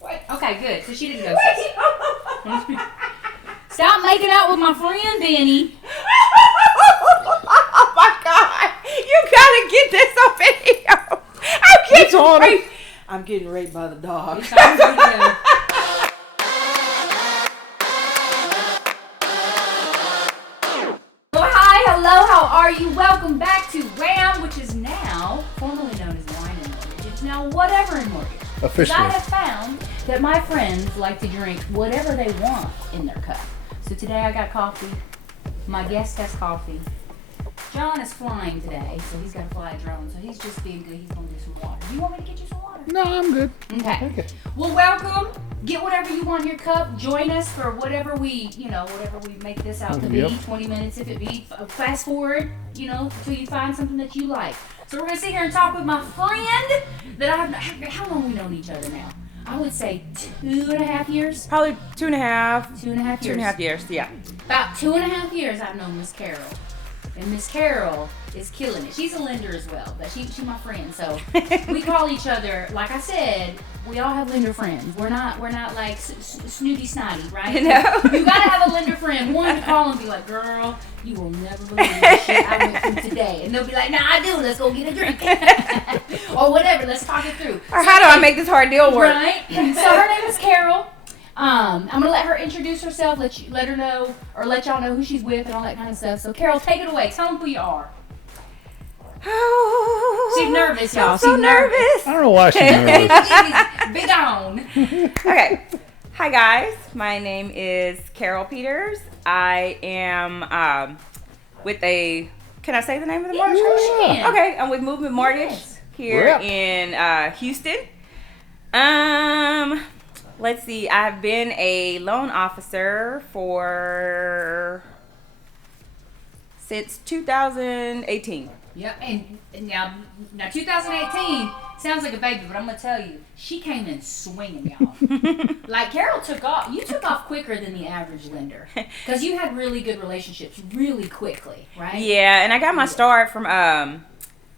What? Okay, good. So she didn't go. Stop making out with my friend, Benny. Oh my God! You gotta get this up in here. I'm getting raped by the dog. It's on video. Hello, how are you? Welcome back to RAM, which is now formerly known as Wine and Mortgage. It's now Whatever and Mortgage. Officially. I have found that my friends like to drink whatever they want in their cup. So today I got coffee. My guest has coffee. John is flying today, so he's got to fly a drone. So he's just being good. He's going to do some water. Do you want me to get you some water? No, I'm good. Okay. Well, welcome. Get whatever you want in your cup. Join us for whatever we make this out to be. 20 minutes if it be. Fast forward, until you find something that you like. So we're going to sit here and talk with my friend that I have. How long have we known each other now? I would say 2.5 years. Probably 2.5. 2.5 years. 2.5 years, yeah. About 2.5 years I've known Miss Carol. And Miss Carol is killing it. She's a lender as well, but she's my friend. So we call each other, like I said, we all have lender friends. We're not like snooty snotty, right? No. You gotta have a lender friend. One to call and be like, girl, you will never believe the shit I went through today. And they'll be like, nah, I do. Let's go get a drink. Or whatever. Let's talk it through. Or how do I make this hard deal work? Right? So her name is Carol. I'm gonna let her introduce herself, let her know, or let y'all know who she's with and all that kind of stuff. So Carol, take it away. Tell them who you are. Oh, She's nervous, y'all. I'm so nervous. I don't know why she's nervous. Big on. Okay. Hi guys. My name is Carol.Peters. I am with a. Can I say the name of the mortgage company? Yeah. Okay. I'm with Movement Mortgage here in Houston. Let's see. I've been a loan officer since 2018. Yep, and now 2018 sounds like a baby, but I'm gonna tell you, she came in swinging, y'all. Like Carol took off. You took off quicker than the average lender because you had really good relationships really quickly, right? Yeah, and I got my start from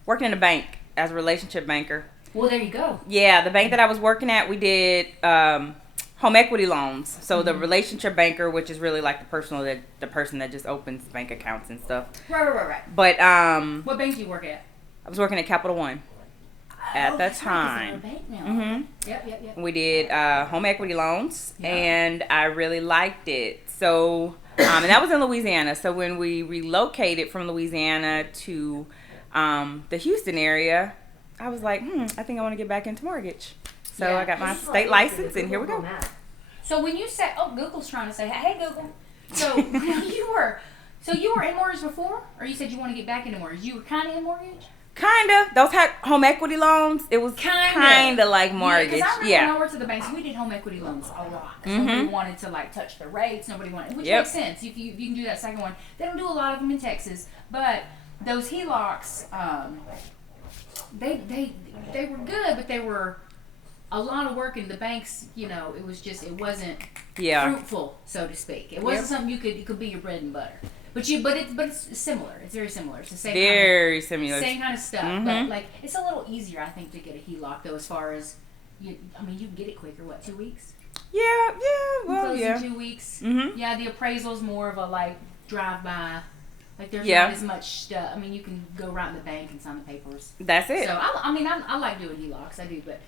working in a bank as a relationship banker. Well, there you go. Yeah, the bank that I was working at, we did home equity loans. So the relationship banker, which is really like the person that just opens bank accounts and stuff. Right. But what bank do you work at? I was working at Capital One at that time. Right, bank now. Mm-hmm. Yep. We did home equity loans, and I really liked it. So, and that was in Louisiana. So when we relocated from Louisiana to the Houston area, I was like, I think I want to get back into mortgage. So I got my state license, and here we go. So when you said, Google's trying to say, hey Google. So you were in mortgage before, or you said you want to get back into mortgage? You were kind of in mortgage. Kinda. Those had home equity loans. It was kinda like mortgage. Yeah, because I remember when I worked at the banks, we did home equity loans a lot. Nobody wanted to like touch the rates. Nobody wanted, which makes sense. If you can do that second one, they don't do a lot of them in Texas, but those HELOCs, they were good, but they were a lot of work in the banks. It wasn't fruitful, so to speak. It wasn't something you could be your bread and butter. But it's similar. It's very similar. It's the same similar. Same kind of stuff. But like it's a little easier, I think, to get a HELOC though. As far as you can get it quicker. What, 2 weeks? Yeah. Well, close in 2 weeks. Mm-hmm. Yeah, the appraisal's more of a like drive by. Like there's not as much stuff. You can go right in the bank and sign the papers. That's it. So I like doing HELOCs. I do, but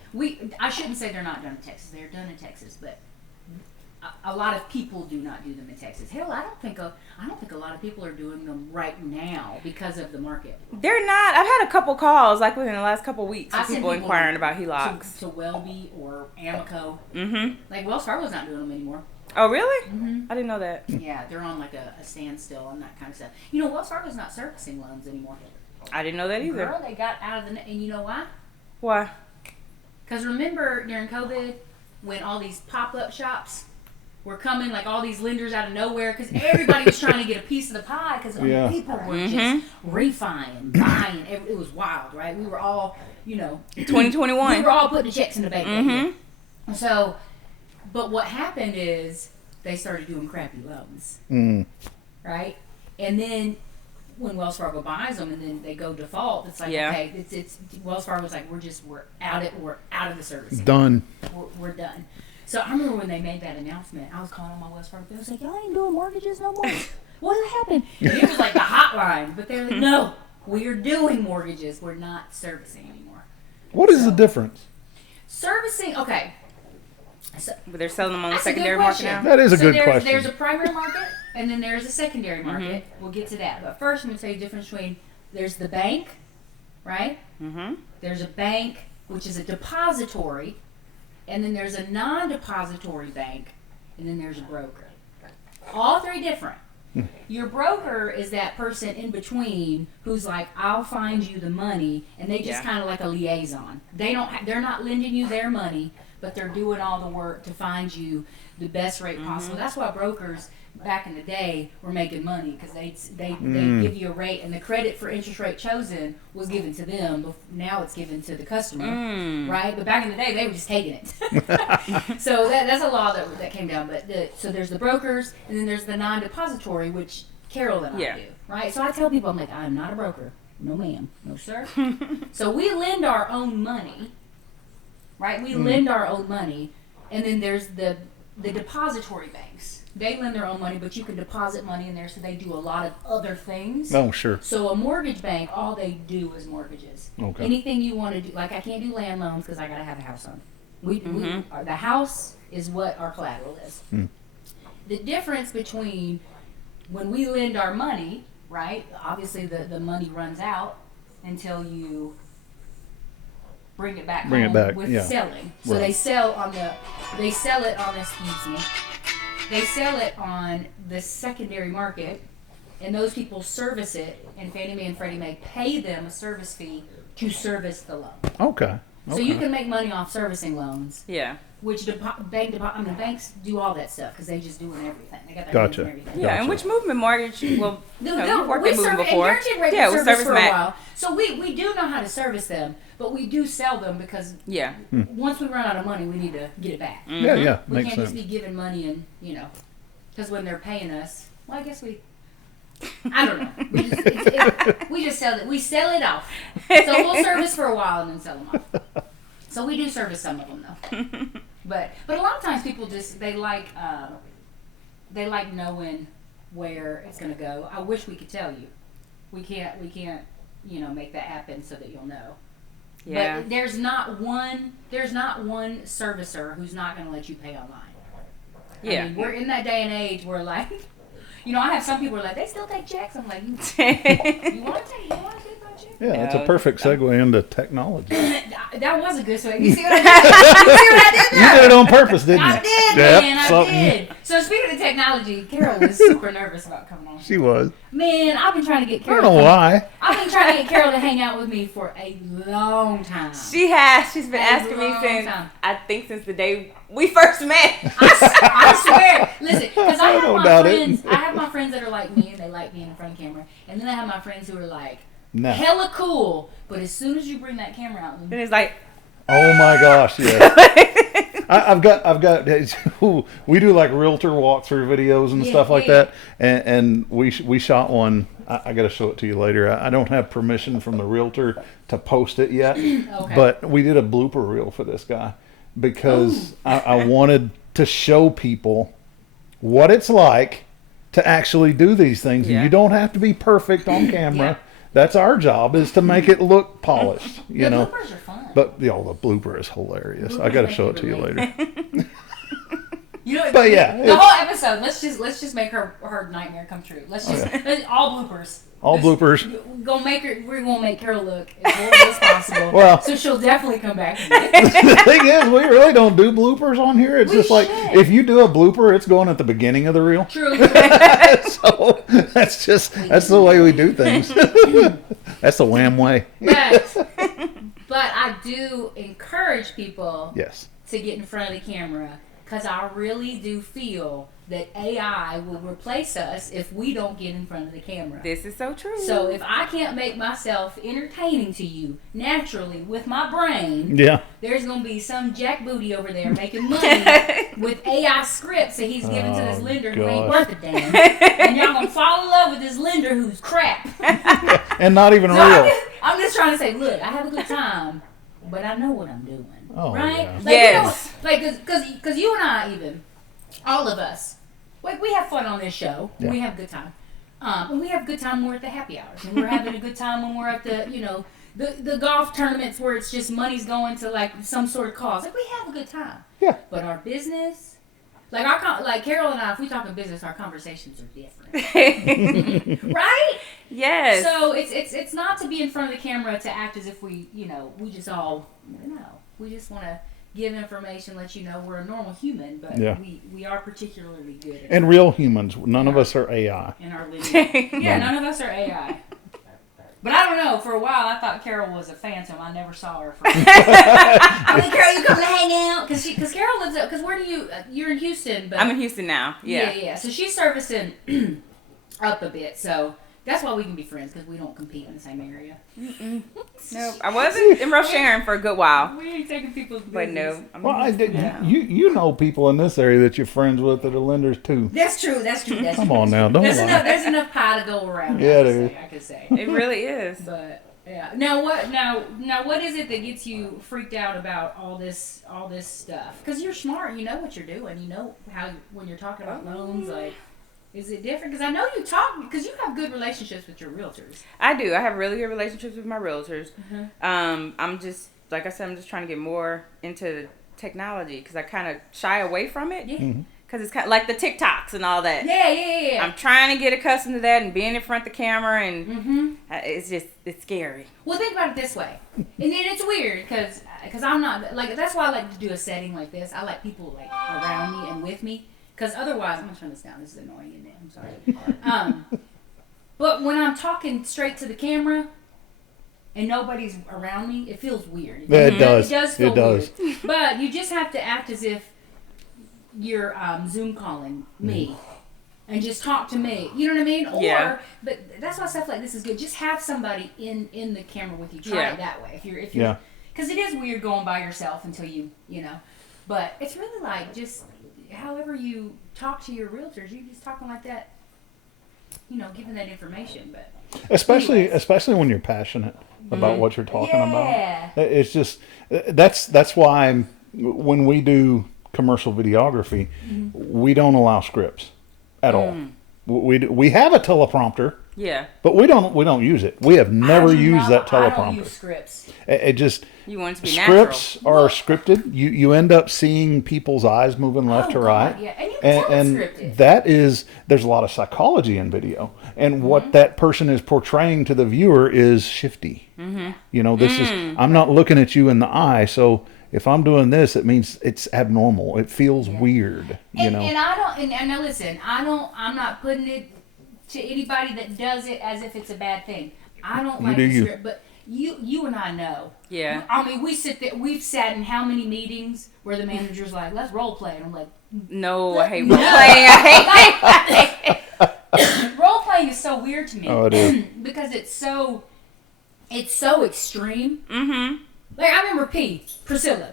I shouldn't say they're not done in Texas. They're done in Texas, but a lot of people do not do them in Texas. Hell, I don't think a lot of people are doing them right now because of the market. They're not. I've had a couple calls like within the last couple weeks of people inquiring about HELOCs. To Welby or Amico. Mm-hmm. Like Wells Fargo's not doing them anymore. Oh, really? Mm-hmm. I didn't know that. Yeah, they're on like a standstill and that kind of stuff. Wells Fargo's not servicing loans anymore. I didn't know that either. Girl, they got out of the... And you know why? Why? Because remember during COVID when all these pop-up shops were coming, like all these lenders out of nowhere, because everybody was trying to get a piece of the pie because people were just refining, buying. It was wild, right? We were all, 2021. We were all putting the checks in the bank. Mm-hmm. So, but what happened is they started doing crappy loans, right? And then when Wells Fargo buys them and then they go default, it's like, okay, it's Wells Fargo's like, we're out of the service. Done. We're done. So I remember when they made that announcement, I was calling on my Wells Fargo. I was like, y'all ain't doing mortgages no more. What happened? And it was like the hotline, but they're like, no, we are doing mortgages. We're not servicing anymore. What is the difference? Servicing, okay. So, but they're selling them on the secondary market now? That is a good question. There's a primary market, and then there's a secondary market. We'll get to that. But first, I'm going to tell you the difference between, there's the bank, right? There's a bank, which is a depository, and then there's a non-depository bank, and then there's a broker. All three different. Your broker is that person in between who's like, I'll find you the money, and they just kind of like a liaison. They're not lending you their money, but they're doing all the work to find you the best rate possible. That's why brokers back in the day were making money, because they give you a rate, and the credit for interest rate chosen was given to them. Now it's given to the customer, right? But back in the day, they were just taking it. So that's a law that came down. But so there's the brokers, and then there's the non-depository, which Carol and I do, right? So I tell people, I'm like, I'm not a broker. No ma'am. No sir. So we lend our own money, right? We lend our own money, and then there's the depository banks. They lend their own money, but you can deposit money in there, so they do a lot of other things. Oh, sure. So a mortgage bank, all they do is mortgages. Okay. Anything you want to do, like I can't do land loans because I got to have a house on. The house is what our collateral is. The difference between when we lend our money, right? Obviously, the money runs out until you bring it back home with selling. So they sell it on the secondary market, and those people service it, and Fannie Mae and Freddie Mae pay them a service fee to service the loan. Okay. So you can make money off servicing loans. Yeah. Which banks do all that stuff because they just doing everything. They got their hands in everything. Yeah, and which movement mortgage? Well, you've worked with movement before. Yeah, we service for a while. So we do know how to service them, but we do sell them because once we run out of money, we need to get it back. Yeah, we makes can't sense. just be giving money and because when they're paying us, well, I guess I don't know. We just sell it. We sell it off. So we'll service for a while and then sell them off. So we do service some of them though. But a lot of times people just they like knowing where it's going to go. I wish we could tell you. We can't make that happen so that you'll know. Yeah. But there's not one servicer who's not going to let you pay online. Yeah. I mean, we're in that day and age where like I have some people who are like, they still take checks. I'm like, you want to take my check? Yeah, that's a perfect segue into technology. That was a good segue. You see what I did? You did it on purpose, didn't you? I did, man. I did. So speaking of technology, Carol was super nervous about coming on. She was. Man, I've been trying to get Carol. I don't know why. I've been trying to get Carol to hang out with me for a long time. She has. She's been asking me since the day we first met. I swear. Listen, because I have my friends that are like me and they like being in front of camera, and then I have my friends who are like hella cool, but as soon as you bring that camera out, then it's like, oh my gosh, yeah. I've got. We do like realtor walkthrough videos and stuff like that, and we shot one. I got to show it to you later. I don't have permission from the realtor to post it yet, but we did a blooper reel for this guy because I wanted to show people what it's like to actually do these things. And you don't have to be perfect on camera. That's our job, is to make it look polished. The bloopers are fun. But the blooper is hilarious. I got to show it to you later. But the whole episode. Let's just make her nightmare come true. Let's all bloopers. All bloopers. We're gonna make Carol look as horrible as possible. Well, so she'll definitely come back. The thing is, we really don't do bloopers on here. It's just like if you do a blooper, it's going at the beginning of the reel. True. So that's the way we do things. That's the wham way. But I do encourage people. Yes. To get in front of the camera because I really do feel that AI will replace us if we don't get in front of the camera. This is so true. So if I can't make myself entertaining to you naturally with my brain, there's going to be some jack booty over there making money with AI scripts that he's giving to this lender who ain't worth a damn. And y'all going to fall in love with this lender who's crap. And not even real. I'm just trying to say, look, I have a good time, but I know what I'm doing. Oh, right? yeah. Like, yes. Because you and I, even, all of us, we have fun on this show. Yeah. We have a good time. And we have a good time when we're at the happy hours. And we're having a good time when we're at the, the golf tournaments where it's just money's going to, like, some sort of cause. Like, we have a good time. Yeah. But our business, like Carol and I, if we talk in business, our conversations are different. Right? Yes. So it's not to be in front of the camera to act as if we just all, we just want to give information, let you know we're a normal human, but we are particularly good at and real humans. None of us are AI. in our living. None of us are AI. But I don't know. For a while, I thought Carol was a phantom. I never saw her. I'm like, Carol, you coming to hang out? Because Carol lives up. Because where do you're in Houston? But I'm in Houston now. Yeah. Yeah. So she's servicing up a bit. So that's why we can be friends, because we don't compete in the same area. No, I wasn't in Rough Sharon for a good while. We ain't taking people's business. But no. You know people in this area that you're friends with that are lenders too. That's true. Come on now, don't lie. There's enough pie to go around. Yeah, there is. I could say. It really is. But yeah. Now what is it that gets you freaked out about all this stuff? Because you're smart. You know what you're doing. You know how when you're talking about loans, like. Is it different? Because I know you talk, because you have good relationships with your realtors. I do. I have really good relationships with my realtors. Mm-hmm. I'm just, like I said, I'm just trying to get more into technology, because I kind of shy away from it. Yeah. Mm-hmm. Because it's kind of like the TikToks and all that. Yeah. I'm trying to get accustomed to that and being in front of the camera, and it's scary. Well, think about it this way. And then it's weird, because I'm not, like, that's why I like to do a setting like this. I like people, like, around me and with me. Because otherwise, I'm going to turn this down. This is annoying, isn't it? I'm sorry. But when I'm talking straight to the camera and nobody's around me, it feels weird. It does. It does feel weird. But you just have to act as if you're Zoom calling me and just talk to me. You know what I mean? But that's why stuff like this is good. Just have somebody in the camera with you. Try it that way. If you're, because it is weird going by yourself until you know. But it's really like just... however you talk to your realtors, you just talking like that, giving that information. But especially when you're passionate about what you're talking about. It's just that's why when we do commercial videography, we don't allow scripts at all. We have a teleprompter. Yeah. But we don't use it. We have never used that teleprompter. I don't use scripts. It just you want it to be scripts natural. Are scripted. You end up seeing people's eyes moving left to right. Yeah, and you can tell it's scripted. That is, there's a lot of psychology in video, and what that person is portraying to the viewer is shifty. This is, I'm not looking at you in the eye, so if I'm doing this, it means it's abnormal. It feels weird. And I don't. And now listen, I'm not putting it to anybody that does it as if it's a bad thing. I don't like the script, but you and I know. Yeah. I mean, we sit there. We've sat in how many meetings where the manager's like, "Let's role play," and I'm like, "No, I hate role playing. I hate role playing is so weird to me. Oh, it is because it's so extreme. Like I remember Priscilla,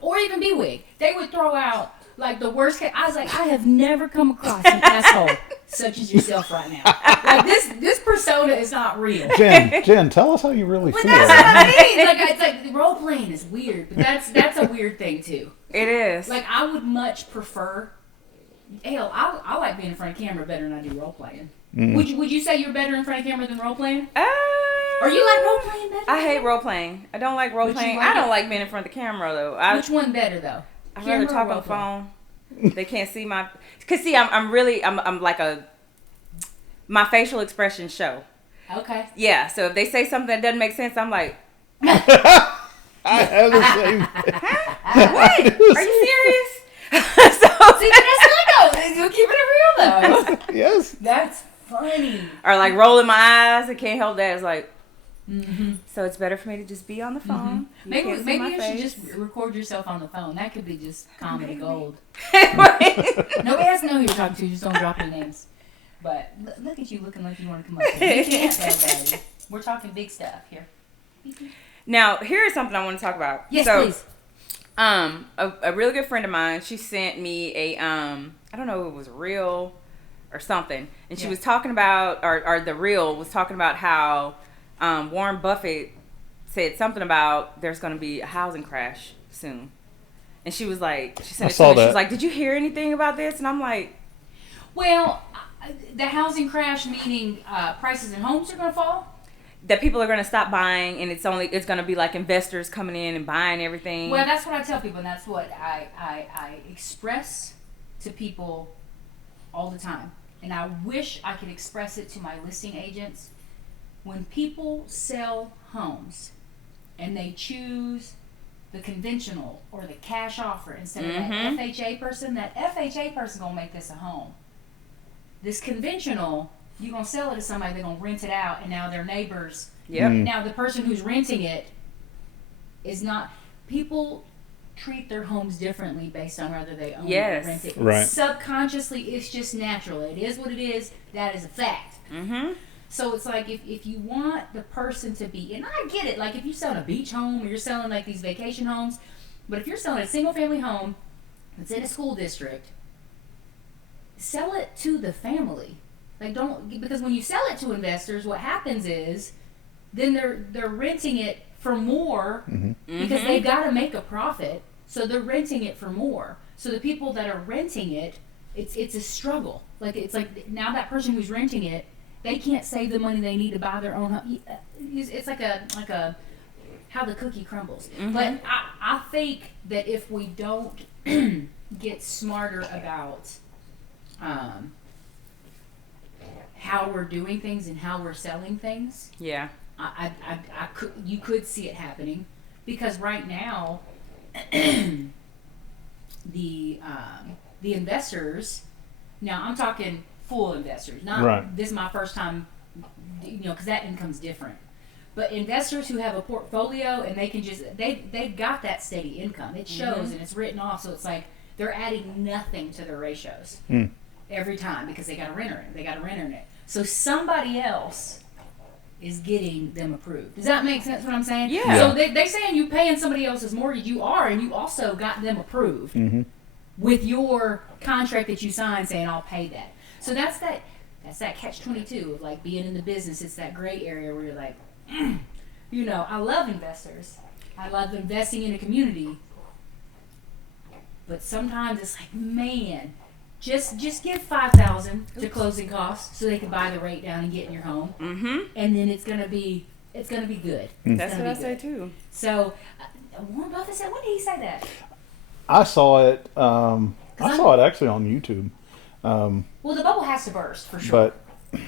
or even B-Wig, they would throw out like the worst case. I was like, I have never come across an asshole such as yourself right now. Like this persona is not real. Jen, tell us how you really feel. That's what I mean. Like it's like role playing is weird, but that's a weird thing too. It is. Like I would much prefer. Hell, I like being in front of camera better than I do role playing. Would you say you're better in front of camera than role playing? Or you like role playing better? I hate role playing. I don't like role playing. I don't like being in front of the camera though. Which one better though? I'd rather talk on the phone. They can't see my. Cause see, I'm like my facial expressions show. Okay. Yeah. So if they say something that doesn't make sense, I'm like. I have the same. What? Are you serious? See, that's good though. You're keeping it real though. Yes. That's funny. Or like rolling my eyes. I can't help that. It's like. So it's better for me to just be on the phone. Maybe you should just record yourself on the phone. That could be just comedy gold. Nobody has to know who you're talking to. Just don't drop any names. But look at you looking like you want to come up here. You can't, Daddy. We're talking big stuff here. Now, here's something I want to talk about. Yes, please. A really good friend of mine, she sent me a, I don't know if it was a reel or something. And she was talking about, or the reel was talking about how Warren Buffett said something about there's going to be a housing crash soon. And she was like, she sent it to me. She was like, did you hear anything about this? And I'm like, well, the housing crash meaning prices in homes are going to fall? That people are going to stop buying, and it's going to be like investors coming in and buying everything. Well, that's what I tell people, and that's what I express to people all the time. And I wish I could express it to my listing agents. When people sell homes and they choose the conventional or the cash offer instead of that FHA person gonna make this a home. This conventional, you're gonna sell it to somebody, they're gonna rent it out, and now their neighbors. Now the person who's renting it is not. People treat their homes differently based on whether they own it or rent it. Right. Subconsciously, it's just natural. It is what it is. That is a fact. So it's like if you want the person to be, and I get it, like if you're selling a beach home or you're selling like these vacation homes, but if you're selling a single family home that's in a school district, sell it to the family. Like because when you sell it to investors, what happens is then they're renting it for more because they've got to make a profit. So they're renting it for more. So the people that are renting it, it's a struggle. Like it's like now that person who's renting it, they can't save the money they need to buy their own home. It's like a how the cookie crumbles. But I think that if we don't get smarter about how we're doing things and how we're selling things, you could see it happening, because right now the investors, now I'm talking full investors, not this is my first time, because that income's different. But investors who have a portfolio and they can just they've got that steady income. It shows and it's written off, so it's like they're adding nothing to their ratios every time because they got a renter in it. They got a renter in it. So somebody else is getting them approved. Does that make sense what I'm saying? Yeah. So they saying you paying somebody else's mortgage, you are, and you also got them approved with your contract that you signed saying I'll pay that. So that's that catch-22 of like being in the business. It's that gray area where you're like, I love investors. I love investing in a community. But sometimes it's like, man, just give $5,000 to closing costs so they can buy the rate down and get in your home, and then it's gonna be good. That's what I say too. So Warren Buffett said, when did he say that? I saw it. I saw it actually on YouTube. Well, the bubble has to burst for sure. But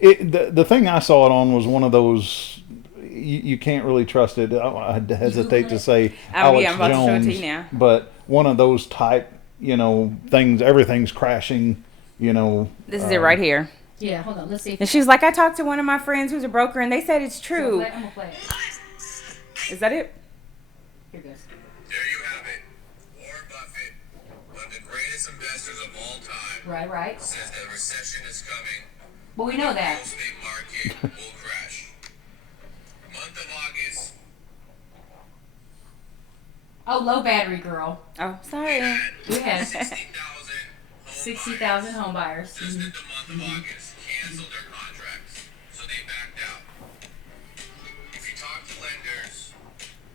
the thing I saw it on was one of those you can't really trust it. I hesitate to say Alex I'm about Jones, to show it to you now. But one of those type, things. Everything's crashing. This is it right here. Yeah, hold on. Let's see. And she was like, I talked to one of my friends who's a broker, and they said it's true. I'm gonna play it. Is that it? Here goes. There you have it. Warren Buffett, one of the greatest investors of all time, Right. says that a recession is coming. But we know The that. real estate market will crash. Month of August. Oh, low battery girl. Oh, sorry. We had 60,000 home buyers. just in the month of August canceled their contracts, so they backed out. If you talk to lenders,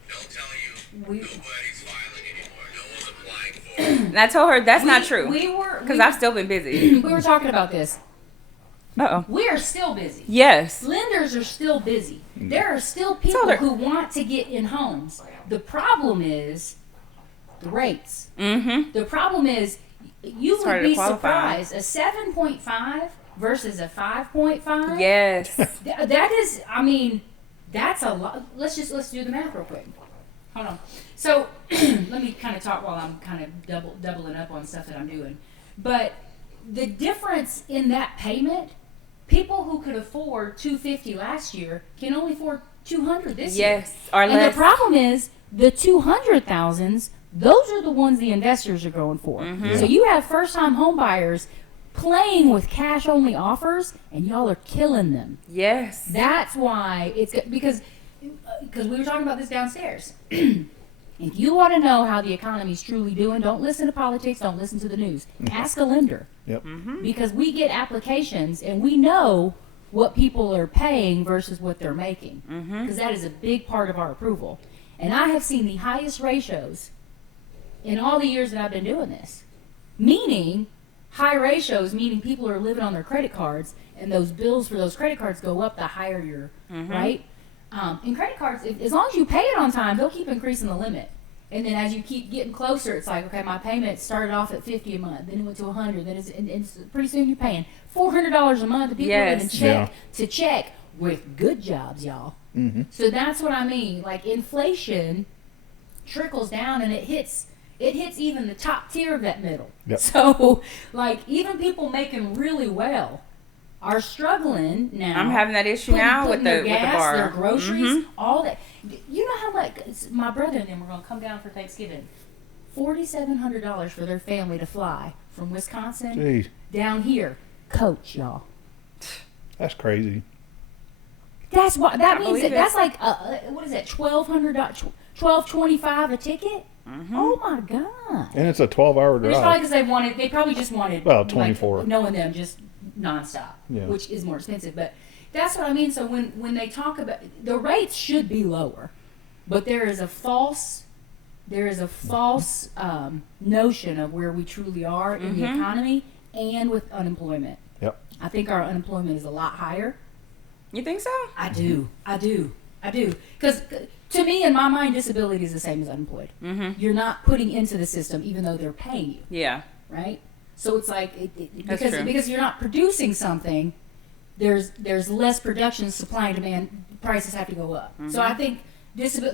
they'll tell you nobody's filing anymore. No one's applying for it. And I told her that's not true. Because I've still been busy. We were talking about this. Uh-oh. We are still busy. Yes. Lenders are still busy. There are still people who want to get in homes. The problem is the rates. The problem is you would be surprised. A 7.5 versus a 5.5. Yes. That is, that's a lot. Let's do the math real quick. Hold on. So let me kind of talk while I'm kind of doubling up on stuff that I'm doing. But the difference in that payment People who could afford $250 last year can only afford $200 this year. Yes, or and less. the problem is the 200,000s. Those are the ones the investors are going for. Mm-hmm. So you have first-time home buyers playing with cash-only offers, and y'all are killing them. Yes. That's why it's because we were talking about this downstairs. If you want to know how the economy's truly doing, don't listen to politics, don't listen to the news. Ask a lender. Yep. Because we get applications and we know what people are paying versus what they're making. Because that is a big part of our approval. And I have seen the highest ratios in all the years that I've been doing this. Meaning, high ratios, meaning people are living on their credit cards, and those bills for those credit cards go up the higher you're, right? And credit cards, as long as you pay it on time, they'll keep increasing the limit. And then as you keep getting closer, it's like, okay, my payment started off at $50 a month, then it went to $100, then it's pretty soon you're paying $400 a month. And people are going to check with good jobs, y'all. So that's what I mean. Like, inflation trickles down, and it hits even the top tier of that middle. Yep. So, like, even people making really well are struggling now. I'm having that issue now with their the gas, bar. their groceries, all that. You know how much my brother and them were going to come down for Thanksgiving? $4,700 for their family to fly from Wisconsin Jeez. down here. Coach, y'all. That's crazy. That's what that means. believe it. That's like what is that? $1,225 a ticket. Oh my god! And it's a 12-hour It's probably drive. because they probably just wanted, Well, 24. like, knowing them just nonstop, Yeah. which is more expensive. But that's what I mean. So when they talk about the rates should be lower, but there is a false notion of where we truly are in the economy and with unemployment. Yep. I think our unemployment is a lot higher. You think so? I do. Because to me, in my mind, disability is the same as unemployed. You're not putting into the system, even though they're paying you, Yeah. right? So it's like That's true. because you're not producing something, there's less production, supply and demand, prices have to go up. So I think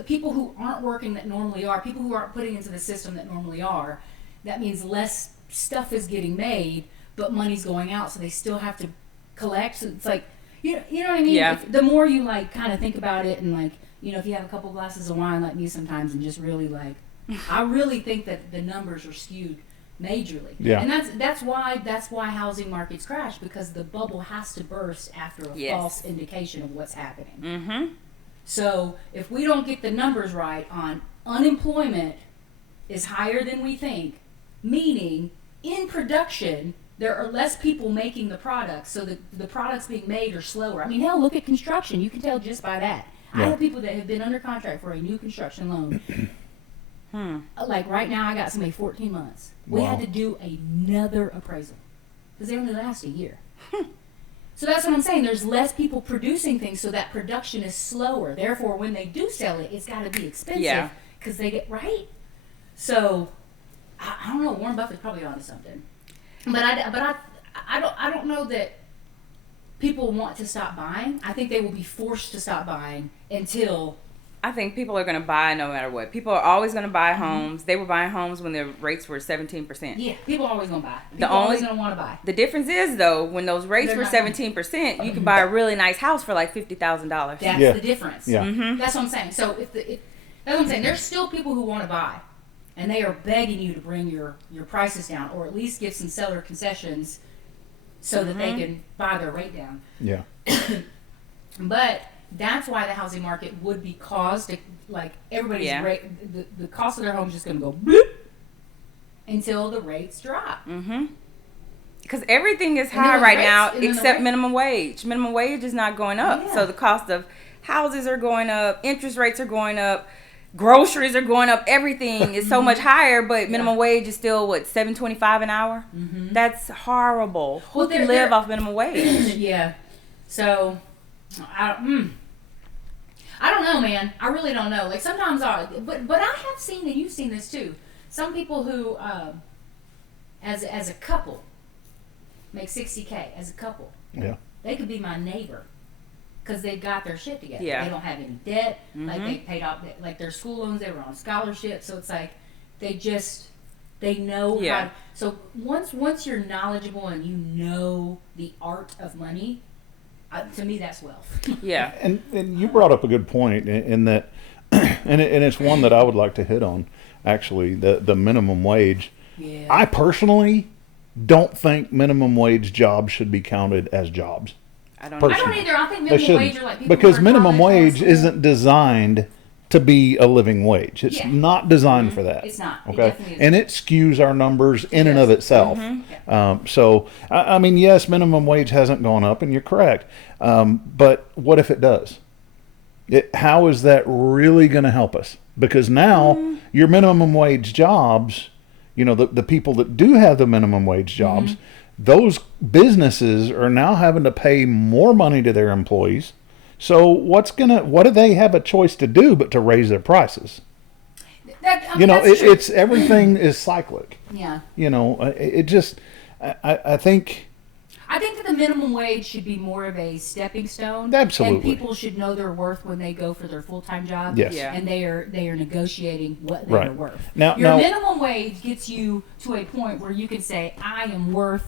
people who aren't working that normally are, people who aren't putting into the system that normally are, that means less stuff is getting made, but money's going out, so they still have to collect. So it's like, you know what I mean? Yeah. The more you like kind of think about it, and like, you know, if you have a couple glasses of wine like me sometimes, and just really like, I really think that the numbers are skewed majorly. Yeah. And that's why housing markets crash, because the bubble has to burst after a false indication of what's happening. So if we don't get the numbers right on unemployment is higher than we think, meaning in production there are less people making the products, so the products being made are slower. I mean, hell, look at construction. You can tell just by that. I have people that have been under contract for a new construction loan. Like right now, I got somebody 14 months. We had to do another appraisal because they only last a year. So that's what I'm saying. There's less people producing things, so that production is slower. Therefore, when they do sell it, it's got to be expensive because they get right. So I don't know. Warren Buffett's probably onto something. But I don't know that people want to stop buying. I think they will be forced to stop buying until. I think people are going to buy no matter what. People are always going to buy homes. They were buying homes when the rates were 17%. Yeah, people are always going to buy. People are always going to want to buy. The difference is, though, when those rates were 17%, you could buy a really nice house for like $50,000. That's the difference. Yeah. That's what I'm saying. So that's what I'm saying. There's still people who want to buy, and they are begging you to bring your prices down, or at least give some seller concessions, so that they can buy their rate down. Yeah. But that's why the housing market would be caused, like everybody's rate, the cost of their home is just going to go bloop until the rates drop. Because everything is high right now and then except minimum wage. Minimum wage is not going up. Yeah. So the cost of houses are going up, interest rates are going up, groceries are going up, everything is so much higher, but minimum wage is still $7.25 an hour? That's horrible. Who can live off minimum wage? Yeah. So I don't know, man. I really don't know. Like sometimes but I have seen, and you've seen this too, some people who as a couple make $60K as a couple. Yeah. They could be my neighbor because they've got their shit together. Yeah. They don't have any debt. Like they paid off like their school loans. They were on scholarship. So it's like they know how. So once you're knowledgeable and you know the art of money, To me, that's wealth. Yeah. And you brought up a good point in that, and it's one that I would like to hit on. Actually, the minimum wage. Yeah. I personally don't think minimum wage jobs should be counted as jobs. I don't I don't either. I think They minimum wage shouldn't, are like people because who are minimum college wage school. isn't designed to be a living wage. It's Yeah. not designed for that. It's not. It Okay, definitely isn't. and it skews our numbers in and does. of itself. So, I mean, yes, minimum wage hasn't gone up, and you're correct. But what if it does? How is that really going to help us? Because now your minimum wage jobs, you know, the people that do have the minimum wage jobs, those businesses are now having to pay more money to their employees. So what do they have a choice to do but to raise their prices? You know, it's everything is cyclic. Yeah. You know, it just, I think. I think that the minimum wage should be more of a stepping stone. Absolutely. And people should know their worth when they go for their full-time job. Yes. Yeah. And they are negotiating what they Right. are worth. Now- Your now- minimum wage gets you to a point where you can say, I am worth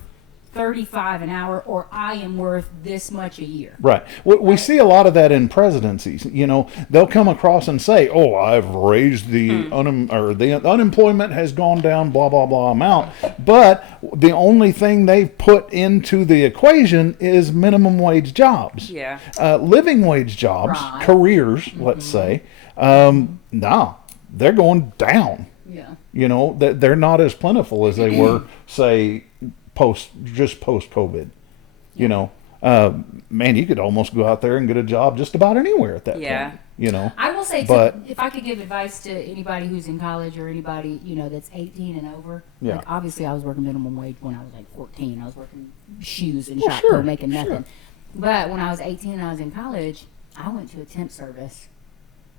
$35 an hour, or I am worth this much a year. Right. We see a lot of that in presidencies. You know, they'll come across and say, "Oh, I've raised the the unemployment has gone down, blah blah blah amount," but the only thing they've put into the equation is minimum wage jobs. Yeah. Living wage jobs, Right. careers, let's say, no, they're going down. Yeah. You know, they're not as plentiful as they were, say, post COVID. You know, man, you could almost go out there and get a job just about anywhere at that point. You know, I will say, But- if I could give advice to anybody who's in college or anybody, you know, that's 18 and over. Yeah. Like, obviously, I was working minimum wage when I was like 14. I was working shoes and Well, Shopko, sure, making sure. nothing. But when I was 18 and I was in college, I went to a temp service,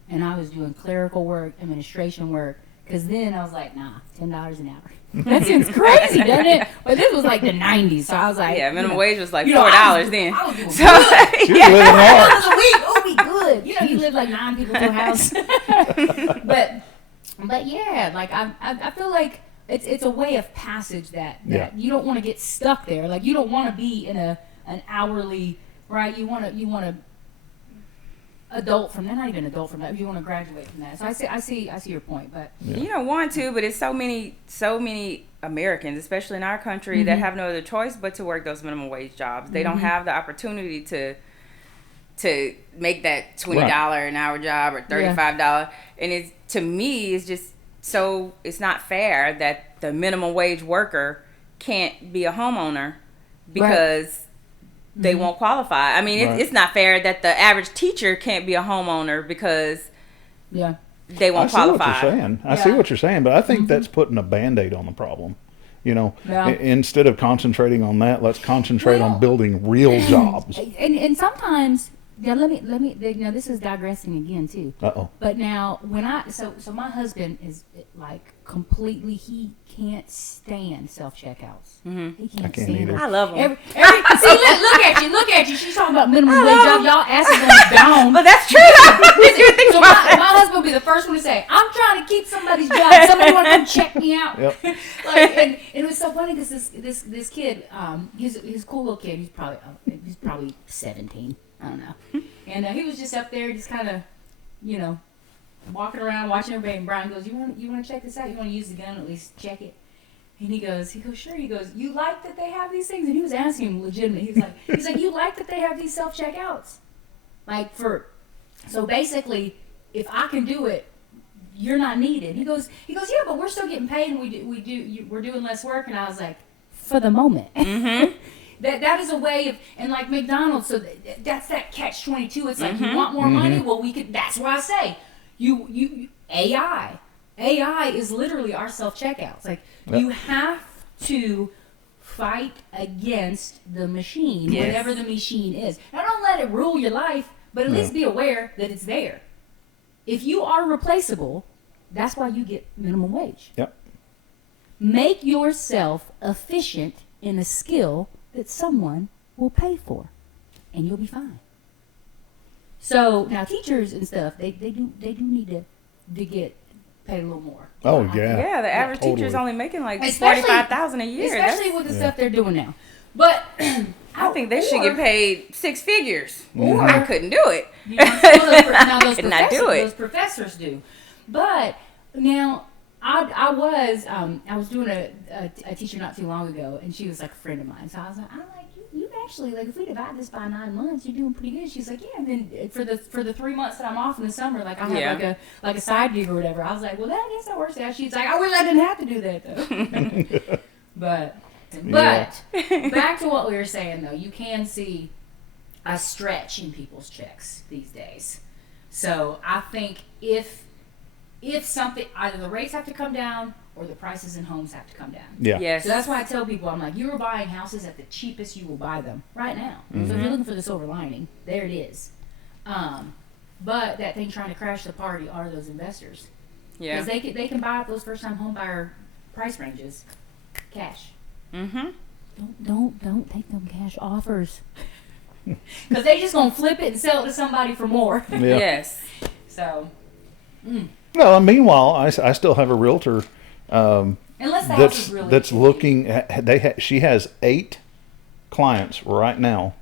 and I was doing clerical work, administration work. Because then I was like, nah, $10 an hour. That seems crazy, doesn't it? But this was like the 90s, so I was like, Yeah, minimum you know, wage was like you know, $4 then. I was doing So good. she was living large. $4 a week, oh, be good. You know, you live like 9 people to a house. but yeah, like I feel like it's a way of passage that Yeah. you don't want to get stuck there. Like, you don't want to be in an hourly, right? You want to adult from that, not even adult from that. You want to graduate from that. So I see your point, but you don't want to, but it's so many Americans, especially in our country, that have no other choice but to work those minimum wage jobs. They don't have the opportunity to make that $20 an hour job or $35, and it's, to me, it's just so it's not fair that the minimum wage worker can't be a homeowner because they won't qualify. I mean, Right. it's not fair that the average teacher can't be a homeowner because yeah. they won't qualify. I see what you're saying. I see Yeah. what you're saying, but I think that's putting a Band-Aid on the problem. You know, Yeah. instead of concentrating on that, let's concentrate Well- on building real jobs. And sometimes, yeah, let me you know, this is digressing again too. Uh-oh. But now, when so my husband is like completely, he can't stand self-checkouts. He can't I can't stand either. it. I love them. See, look at you. She's talking about minimum wage job. Y'all asses on down. But that's true. So my husband will be the first one to say, "I'm trying to keep somebody's job. Somebody want to come check me out." Yep. Like, and it was so funny because this kid, he's a cool little kid. He's probably 17. I don't know. And he was just up there, just kind of, you know, walking around watching everybody. And Brian goes, "You want to check this out? You want to use the gun, at least check it?" And he goes, "Sure." He goes, "You like that they have these things?" And he was asking him legitimately. He's like, "You like that they have these self checkouts? Like, so basically, if I can do it, you're not needed." He goes, "Yeah, but we're still getting paid, and we're doing less work." And I was like, "For the moment." That is a way of, and like McDonald's, so that's that catch-22. It's like, you want more money? Well, that's why I say, you AI is literally our self-checkouts. Like, you have to fight against the machine, Yes. whatever the machine is. Now, don't let it rule your life, but at least be aware that it's there. If you are replaceable, that's why you get minimum wage. Yep. Make yourself efficient in a skill that someone will pay for, and you'll be fine. So now teachers and stuff, they do need to get paid a little more. Oh, yeah. Yeah, the average totally. teacher's only making like Especially- $45,000 a year. Especially with the stuff they're doing now. But I think they should get paid 6 figures. Or I couldn't do it. You know, those Could not do it. Those professors do. But now I was doing a teacher not too long ago, and she was like a friend of mine. So I was like, you actually, like, if we divide this by 9 months, you're doing pretty good. She's like, yeah. And then for the 3 months that I'm off in the summer, like I have like a side gig or whatever. I was like, well, I guess that works out. She's like, I wish I didn't have to do that though. But back to what we were saying though, you can see a stretch in people's checks these days. So I think if something, either the rates have to come down or the prices in homes have to come down. Yeah. Yes. So that's why I tell people, I'm like, you are buying houses at the cheapest you will buy them right now. So if you're looking for the silver lining, there it is. But that thing trying to crash the party are those investors. Yeah. Because they can buy up those first-time home buyer price ranges cash. Mm-hmm. Don't take them cash offers. Because they just gonna flip it and sell it to somebody for more. Yeah. Yes. So. Well, meanwhile, I still have a realtor. Unless the house is really that's cheap. looking. She has 8 clients right now,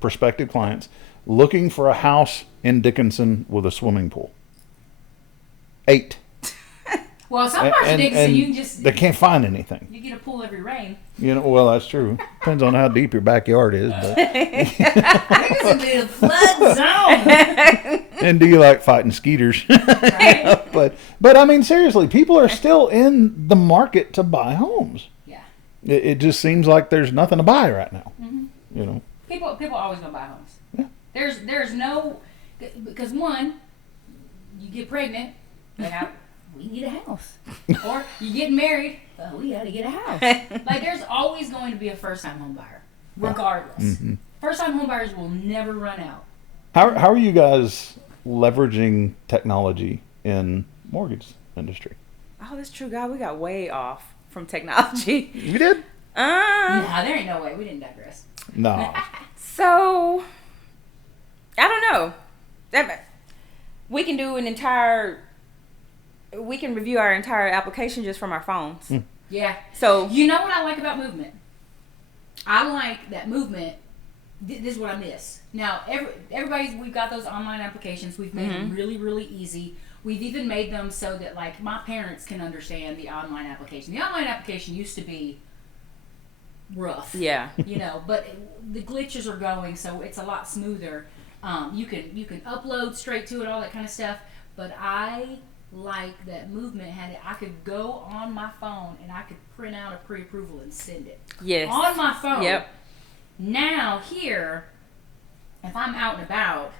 prospective clients, looking for a house in Dickinson with a swimming pool. 8. Well, some parts of Dickinson you can just they can't find anything. you get a pool every rain. You know, well, that's true. Depends on how deep your backyard is. But. Dickinson be a flood zone. And do you like fighting skeeters? Right? But I mean, seriously, people are still in the market to buy homes. Yeah. It just seems like there's nothing to buy right now. Mm-hmm. You know. People always gonna buy homes. Yeah. There's no, because one, you get pregnant, we need a house, or you get married, we gotta get a house. Like there's always going to be a first-time home buyer, regardless. Mm-hmm. First-time home buyers will never run out. How are you guys leveraging technology in mortgage industry? Oh, that's true, God. We got way off from technology. You did? Nah, there ain't no way. We didn't digress. No. So, I don't know. We can do we can review our entire application just from our phones. Yeah. So, You know what I like about movement? I like that movement. This is what I miss. Now, we've got those online applications. We've made them really, really easy. We've even made them so that, like, my parents can understand the online application. The online application used to be rough. yeah. You know, but the glitches are going, so it's a lot smoother. You can upload straight to it, all that kind of stuff. But I like that movement had it. I could go on my phone and I could print out a pre-approval and send it. Yes. On my phone. Yep. Now here, if I'm out and about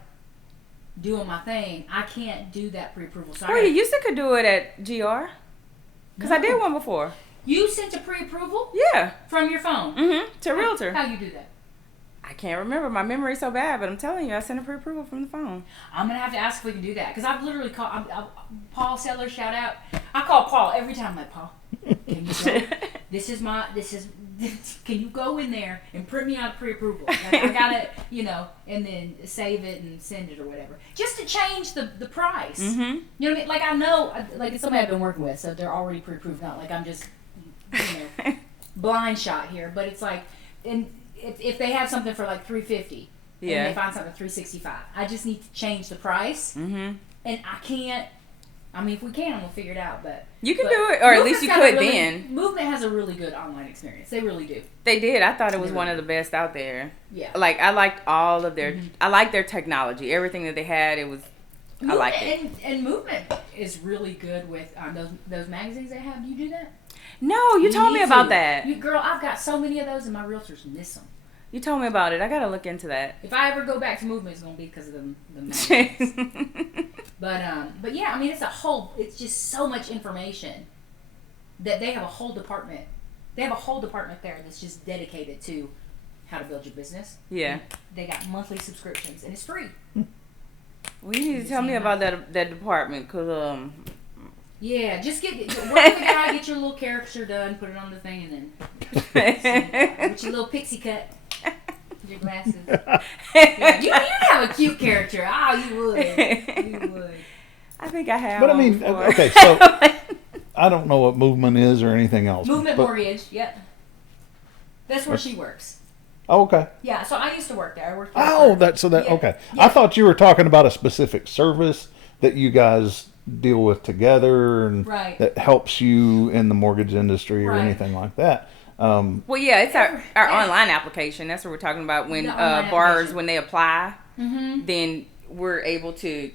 doing my thing, I can't do that pre-approval. So Well, you used to could do it at GR. Because I did one before. You sent a pre-approval Yeah. from your phone. To a realtor. How you do that? I can't remember. My memory's so bad, but I'm telling you, I sent a pre-approval from the phone. I'm gonna have to ask if we can do that because I've literally called Paul Seller. Shout out! I call Paul every time. I'm like, Paul, can you go? Can you go in there and print me out a pre-approval? Like, I gotta, and then save it and send it or whatever, just to change the price. You know what I mean? Like I know, like it's somebody I've been working with, so they're already pre-approved. Not like I'm just, blind shot here, but it's like, and if they have something for like $350, and they find something for $365, I just need to change the price, and I can't. I mean, if we can, we'll figure it out. But you can do it, or at least you could then. Movement has a really good online experience. They really do. They did. I thought it was one of the best out there. Yeah. Like I liked all of their. I liked their technology. Everything that they had, it was. I liked it. And Movement is really good with those magazines they have. Do you do that? No, you told me about that. Girl, I've got so many of those, and my realtors miss them. You told me about it. I gotta look into that. If I ever go back to Movement, it's gonna be because of the magazines. But yeah, I mean, it's just so much information that they have a whole department. They have a whole department there that's just dedicated to how to build your business. Yeah. And they got monthly subscriptions, and it's free. Well, you need to tell me about that department, cause Yeah, just work with the guy, get your little caricature done, put it on the thing, and then with your little pixie cut, your glasses. Yeah, you have a cute character. Oh, you would. You would. I think I have. But I mean, before. okay, so I don't know what Movement is or anything else. Movement but, Mortgage. Yep. That's where she works. Oh, okay. Yeah, so I used to work there. I worked there. Okay. Yeah. I thought you were talking about a specific service that you guys deal with together and Right. that helps you in the mortgage industry or Right. anything like that. Well, yeah, it's our online application. That's what we're talking about. When The online borrowers, application. when they apply, Mm-hmm. then we're able to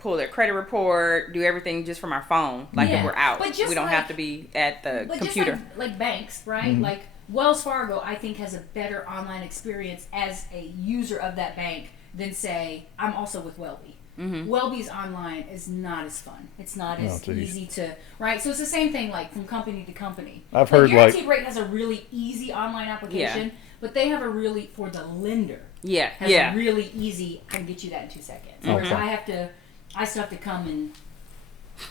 pull their credit report, do everything just from our phone. Like if Yeah. we're out, But just we don't like- have to be at the But computer. just like banks, right? Like Wells Fargo, I think has a better online experience as a user of that bank than say I'm also with Welby. Welby's online is not as fun. It's not as easy to right. So it's the same thing like from company to company. I've heard Guaranteed Rate has a really easy online application, Yeah. but they have a really for the lender. Yeah, Has yeah. a really easy. I can get you that in 2 seconds. Okay. Whereas I still have to come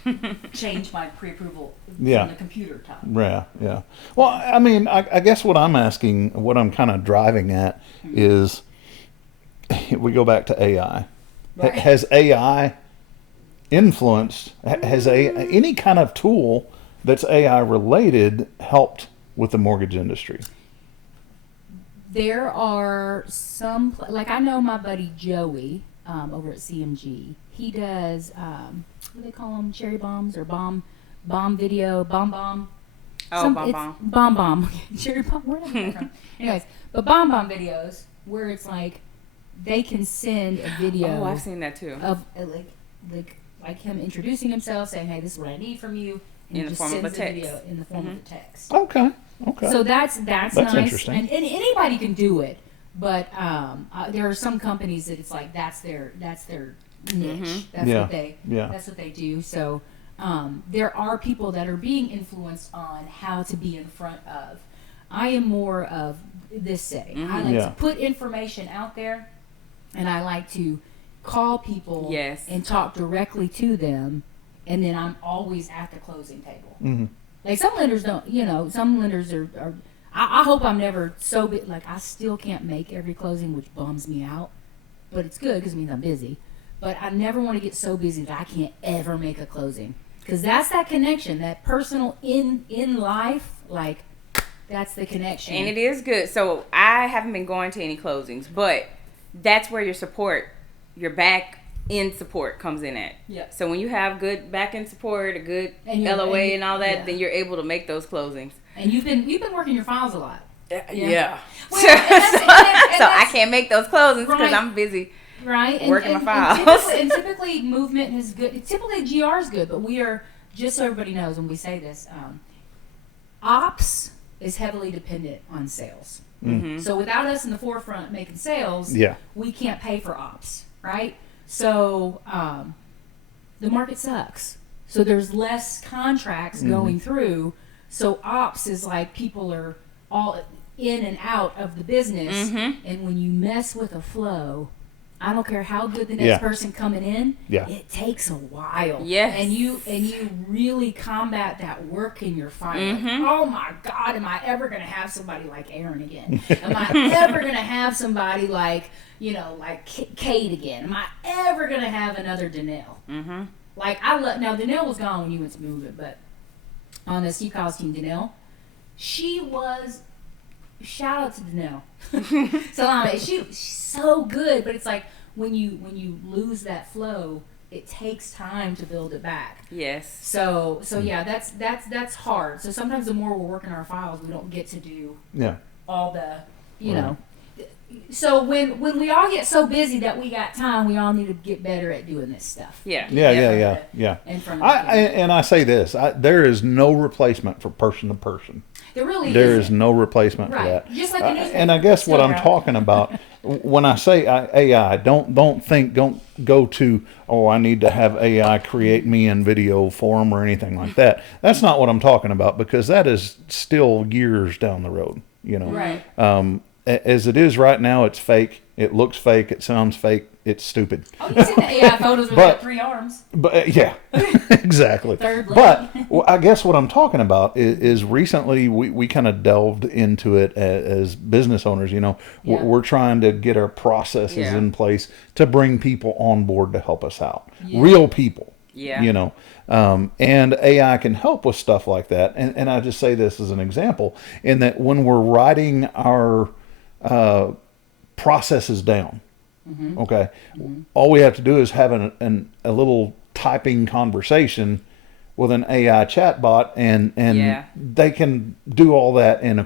and change my pre-approval Yeah. from the computer top. Yeah. Well, I mean, I guess what I'm asking, what I'm kind of driving at is we go back to AI. Right. Has AI influenced, has any kind of tool that's AI related helped with the mortgage industry? There are some, like I know my buddy Joey over at CMG. He does, what do they call them? Cherry bombs or bomb video, bomb. Oh, bomb. Bomb. Cherry bomb. Where did I get that from? Anyways, but bomb videos where it's like they can send a video. Oh, I've seen that too. Of like him introducing himself, saying, "Hey, this is what I need from you," and In the just form of sends a the text. video in the form of a text. Okay. So that's nice, interesting. and anybody can do it. But there are some companies that it's like that's their niche. That's Yeah. what they Yeah. that's what they do. So there are people that are being influenced on how to be in front of. I am more of this setting. I like Yeah. to put information out there, and I like to call people Yes. and talk directly to them, and then I'm always at the closing table. Mm-hmm. Like some lenders don't, some lenders are I hope I'm never so big, like I still can't make every closing, which bums me out, but it's good because it means I'm busy. But I never want to get so busy that I can't ever make a closing, because that's that connection, that personal in life, like that's the connection. And it is good. So I haven't been going to any closings, but that's where your support, your back end support comes in at. Yeah. So when you have good back end support, a good And LOA and all that, yeah. then you're able to make those closings. And you've been working your files a lot. Yeah. Well, and So I can't make those closings because Right. I'm busy. Right, Working my files. And typically movement is good. Typically GR is good, but we are, just so everybody knows when we say this, ops is heavily dependent on sales. Mm-hmm. So without us in the forefront making sales, Yeah. we can't pay for ops, right? So the market sucks. So there's less contracts going through. So ops is like people are all in and out of the business, and when you mess with a flow, I don't care how good the next Yeah. person coming in, Yeah. it takes a while. Yes. And you really combat that work in your fire. Like, oh my God, am I ever gonna have somebody like Aaron again? Am I ever gonna have somebody like Kate again? Am I ever gonna have another Danelle? Mm-hmm. Like now Danelle was gone when you went to move it, but on the Steve Collins team, Danelle, she was. Shout out to Danelle. Salame. She's so good, but it's like when you lose that flow, it takes time to build it back. Yes. So yeah, that's hard. So sometimes the more we're working our files, we don't get to do Yeah. all the know. So when we all get so busy that we got time, we all need to get better at doing this stuff. Yeah. Yeah. In front of I say this, there is no replacement for person to person. there really There isn't. is no replacement for Right. that. Just like the newspaper. And I guess what Still I'm right. talking about when I say AI, don't go to, oh, I need to have AI create me in video form or anything like that. That's not what I'm talking about, because that is still years down the road. Right. As it is right now, it's fake. It looks fake. It sounds fake. It's stupid. Oh, you seen the AI photos with But- got 3 arms? But yeah, exactly. Third leg. But I guess what I'm talking about is recently we kind of delved into it as business owners. Yeah. We're trying to get our processes Yeah. in place to bring people on board to help us out. Yeah. Real people. Yeah. You know, and AI can help with stuff like that. And I just say this as an example in that when we're writing our processes down, okay, all we have to do is have a little typing conversation with an AI chatbot, and Yeah. they can do all that in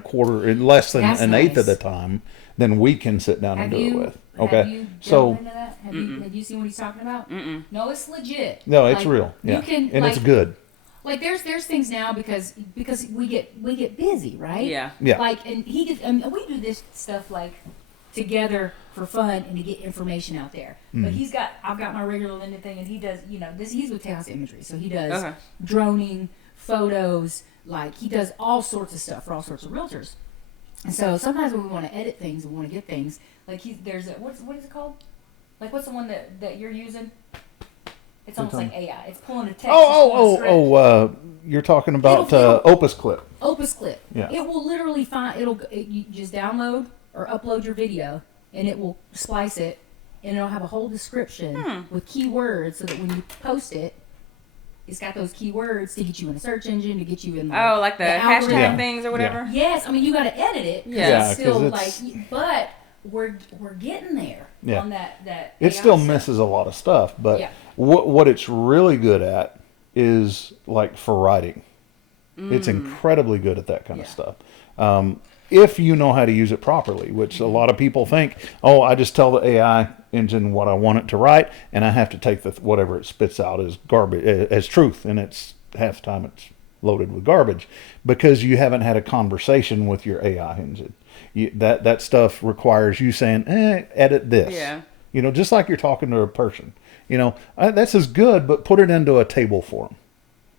less than That's an eighth of nice. the time than we can sit down and do it with. Okay, Have you so delved into that? Have you seen what he's talking about? No, it's legit. no, it's Like, real. Yeah, You can, and like, it's good. Like there's things now because we get busy, right? Yeah. Yeah. Like and we do this stuff like together for fun and to get information out there. But I've got my regular Linda thing, and he does he's with Chaos Imagery, so he does droning, photos, like he does all sorts of stuff for all sorts of realtors. And so sometimes when we want to edit things, we want to get things like there's what is it called? Like what's the one that you're using? It's almost like AI. It's pulling a text. You're talking about It'll- Opus Clip. Opus Clip. Yeah. It will literally you just download or upload your video, and it will splice it, and it'll have a whole description with keywords so that when you post it, it's got those keywords to get you in a search engine, to get you in like the algorithm. hashtag things or whatever. Yes, I mean you got to edit it. 'Cause Yeah, it's still 'cause but we're getting there on that. It AI still stuff. misses a lot of stuff, but Yeah. what it's really good at is like for writing. It's incredibly good at that kind of stuff. If you know how to use it properly, which a lot of people think, oh, I just tell the AI engine what I want it to write, and I have to take whatever it spits out as garbage, as truth, and it's half the time it's loaded with garbage because you haven't had a conversation with your AI engine. That stuff requires you saying, edit this. Yeah. You know, just like you're talking to a person. You know, this is good, but put it into a table form.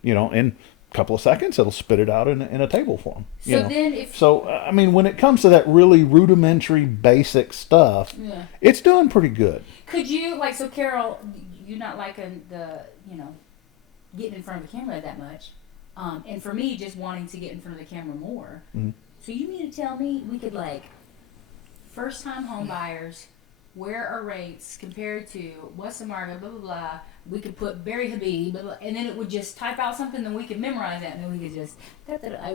You know, in a couple of seconds, it'll spit it out in a table form. I mean, when it comes to that really rudimentary, basic stuff, it's doing pretty good. Could you so Carol, you're not liking the getting in front of the camera that much, and for me, just wanting to get in front of the camera more. So you mean to tell me we could first-time home buyers, where are rates compared to what's the market, blah blah blah. We could put Barry Habib, blah, blah, and then it would just type out something, then we could memorize that, and then we could just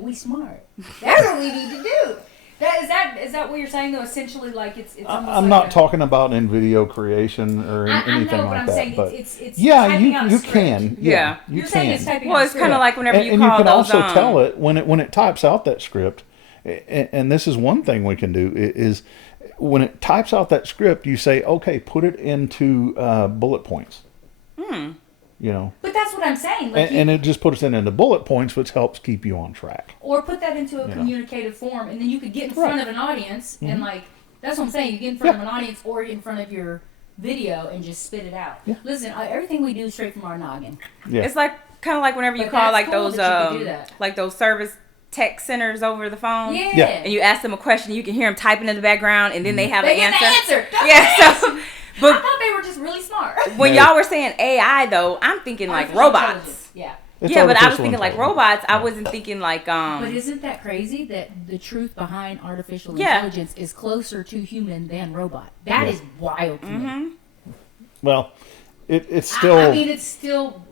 we smart. That's what we need to do. Is that what you're saying though? Essentially, it's. I'm not talking about in video creation or anything I know, like I'm that, saying but it's yeah, typing out you script. can. Yeah. You're saying it's typing out Well, it's script. kind of like whenever you and call you can those. also tell it when it types out that script. And this is one thing we can do is when it types out that script, you say, okay, put it into bullet points. You know. But that's what I'm saying. And it just puts it into bullet points, which helps keep you on track. Or put that into a communicative form, and then you could get in front of an audience, and that's what I'm saying. You get in front of an audience, or get in front of your video, and just spit it out. Yeah. Listen, everything we do is straight from our noggin. Yeah. It's kind of like whenever you But call that's cool those that you can do that. like those service tech centers over the phone. Yeah. And you ask them a question, you can hear them typing in the background, and then they have They an get the answer. That's Yeah. what it is. But I thought they were just really smart. when y'all were saying AI though, I'm thinking like Artificial robots. intelligence. Yeah. It's Yeah, but I was artificial thinking like intelligence. robots. I wasn't thinking like But isn't that crazy that the truth behind artificial Yeah. intelligence is closer to human than robot? That is wild to me. Well, it's still. I mean, it's still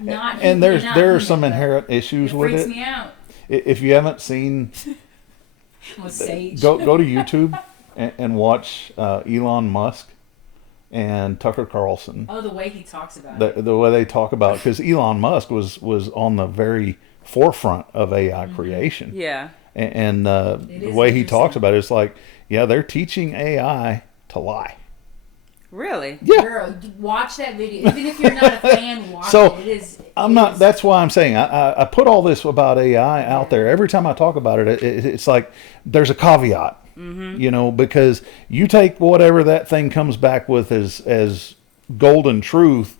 not. and not there are some human, inherent but issues it with freaks it. me out. If you haven't seen, I'm a sage. go to YouTube and watch Elon Musk and Tucker Carlson. Oh, the way he talks about it. The way they talk about, because Elon Musk was on the very forefront of AI creation. yeah. And the is way he talks interesting. about it, it's like, yeah, they're teaching AI to lie. Really? Yeah. Girl, watch that video. Even if you're not a fan, watch So, it. It is. I'm it not. is- That's why I'm saying I put all this about AI out there. Every time I talk about it, it's like there's a caveat, you know, because you take whatever that thing comes back with as golden truth.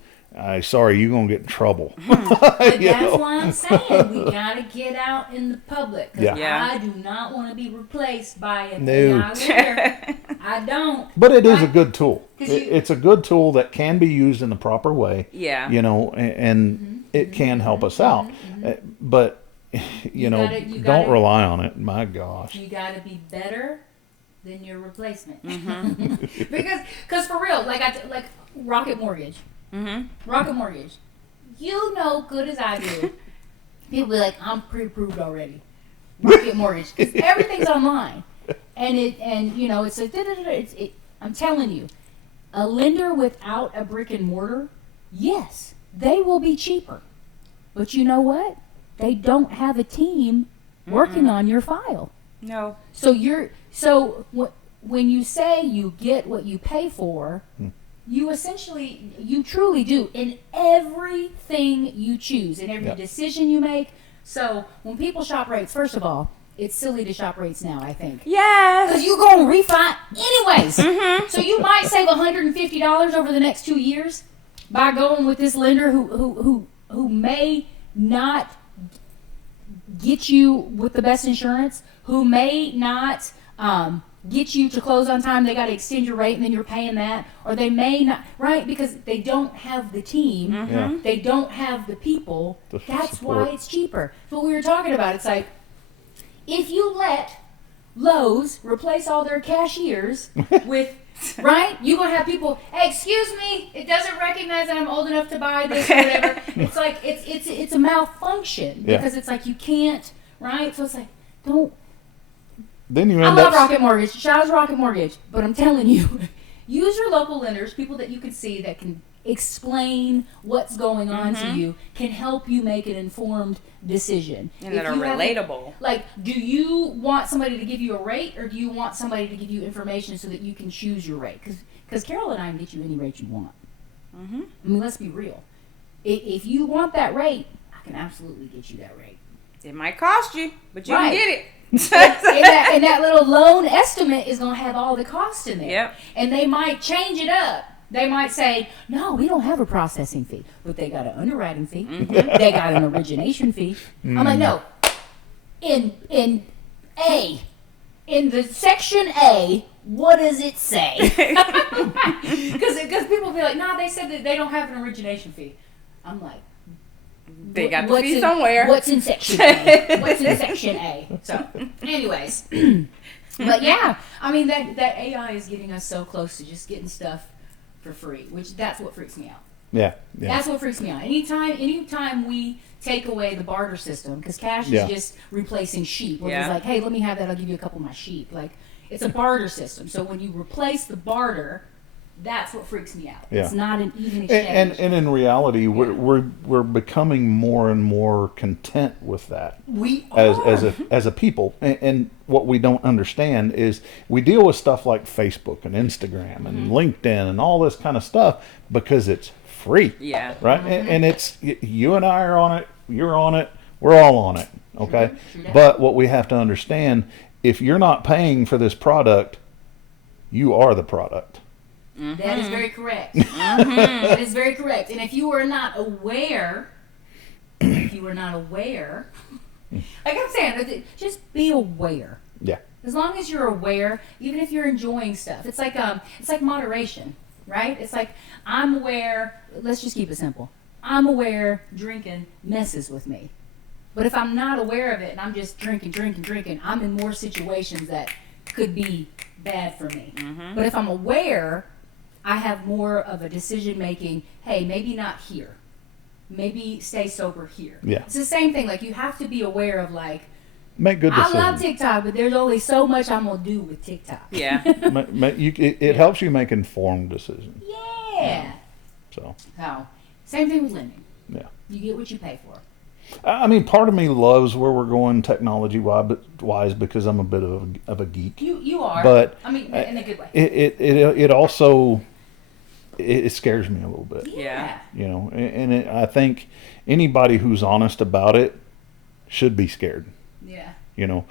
Sorry, you're gonna get in trouble. But that's know? why I'm saying we gotta get out in the public. 'Cause Yeah. I do not want to be replaced by an No. AI lawyer. I don't. But it is a Right? good tool. 'Cause you- It's a good tool that can be used in the proper way. Yeah. You know, and it can help us out. But you know, you don't gotta- rely on it. My gosh. You got to be better than your replacement. because for real, like Rocket Mortgage. Rocket Mortgage. you know good as I do. People be like, I'm pre-approved already. Rocket Mortgage, because everything's online, and it's like I'm telling you, a lender without a brick and mortar, yes, they will be cheaper, but you know what? They don't have a team working on your file. No. So when you say you get what you pay for, you truly do in everything you choose, in every decision you make. So when people shop rates, first of all, it's silly to shop rates now, I think. Yes. Because you're going to refi anyways. So you might save $150 over the next 2 years by going with this lender who may not get you with the best insurance, who may not get you to close on time. They got to extend your rate and then you're paying that, or they may not, right? Because they don't have the team, they don't have the people. That's why it's cheaper. But we were talking about, it's like, if you let Lowe's replace all their cashiers with, right? You're going to have people, hey, excuse me, it doesn't recognize that I'm old enough to buy this or whatever. It's like, it's a malfunction because it's like you can't, right? So it's like, don't. Then you I end love up. Rocket Mortgage. Shout out to Rocket Mortgage. But I'm telling you, use your local lenders, people that you can see that can explain what's going on to you, can help you make an informed decision. And that are relatable. Like, do you want somebody to give you a rate, or do you want somebody to give you information so that you can choose your rate? Because Carol and I can get you any rate you want. I mean, let's be real. If you want that rate, I can absolutely get you that rate. It might cost you, but you can get it. and that little loan estimate is going to have all the costs in there. Yep. And they might change it up. They might say, no, we don't have a processing fee, but they got an underwriting fee. They got an origination fee. I'm like, no. In the section A, what does it say? Because people be like, no, they said that they don't have an origination fee. I'm like, they got the fee somewhere. What's in section A? What's in section A? So, anyways. But yeah, I mean, that AI is getting us so close to just getting stuff for free, which that's what freaks me out. Yeah. That's what freaks me out. Anytime we take away the barter system, because cash is just replacing sheep. Where it's like, hey, let me have that, I'll give you a couple of my sheep. Like, it's a barter system. So when you replace the barter, that's what freaks me out. It's not an even exchange. And in reality, we're becoming more and more content with that. We are. As a people. And what we don't understand is we deal with stuff like Facebook and Instagram and LinkedIn and all this kind of stuff because it's free. Yeah. Right? And it's, you and I are on it, you're on it, we're all on it. Okay? But what we have to understand, if you're not paying for this product, you are the product. That is very correct. That is very correct. And if you are not aware, like I'm saying, just be aware. Yeah. As long as you're aware, even if you're enjoying stuff, it's like moderation, right? It's like, I'm aware. Let's just keep it simple. I'm aware drinking messes with me, but if I'm not aware of it and I'm just drinking, I'm in more situations that could be bad for me. But if I'm aware, I have more of a decision making, hey, maybe not here. Maybe stay sober here. Yeah. It's the same thing. Like, you have to be aware of, like, make good decisions. I love TikTok, but there's only so much I'm going to do with TikTok. Yeah. It helps you make informed decisions. Yeah. So, same thing with lending. Yeah. You get what you pay for. I mean, part of me loves where we're going technology-wise because I'm a bit of a geek. You are. But I mean, in a good way. It also it scares me a little bit. Yeah. You know, and I think anybody who's honest about it should be scared. Yeah. You know,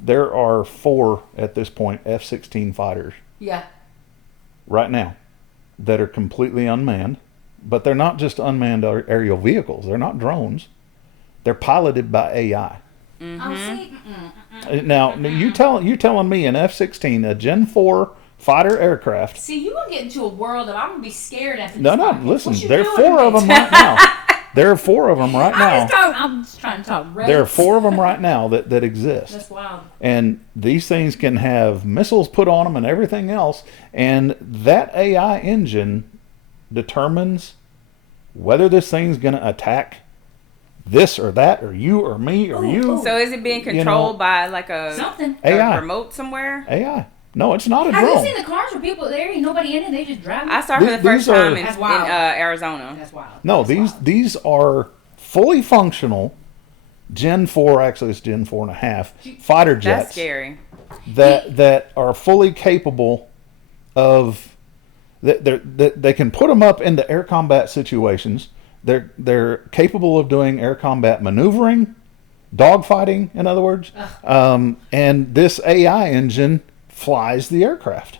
there are 4 at this point F-16 fighters. Yeah. Right now that are completely unmanned, but they're not just unmanned aerial vehicles. They're not drones. They're piloted by AI. Oh, see? Now, you telling me an F-16, a Gen 4 fighter aircraft. See, you're going to get into a world that I'm going to be scared after this. No, listen, there are 4 of them right now. There are 4 of them right now. I'm just trying to talk race. There are 4 of them right now that exist. That's wild. And these things can have missiles put on them and everything else. And that AI engine determines whether this thing's going to attack this or that or you or me or you. So is it being controlled by like something AI. A remote somewhere? AI. No, it's not a Have drone. you seen the cars where people there ain't nobody in it? They just drive. I saw it for the first time in That's wild. Arizona. That's wild. No, That's wild. these are fully functional Gen 4, actually it's Gen 4.5 fighter jets. That's scary. That are fully capable of they can put them up into air combat situations. They're capable of doing air combat maneuvering, dogfighting, in other words. And this AI engine flies the aircraft.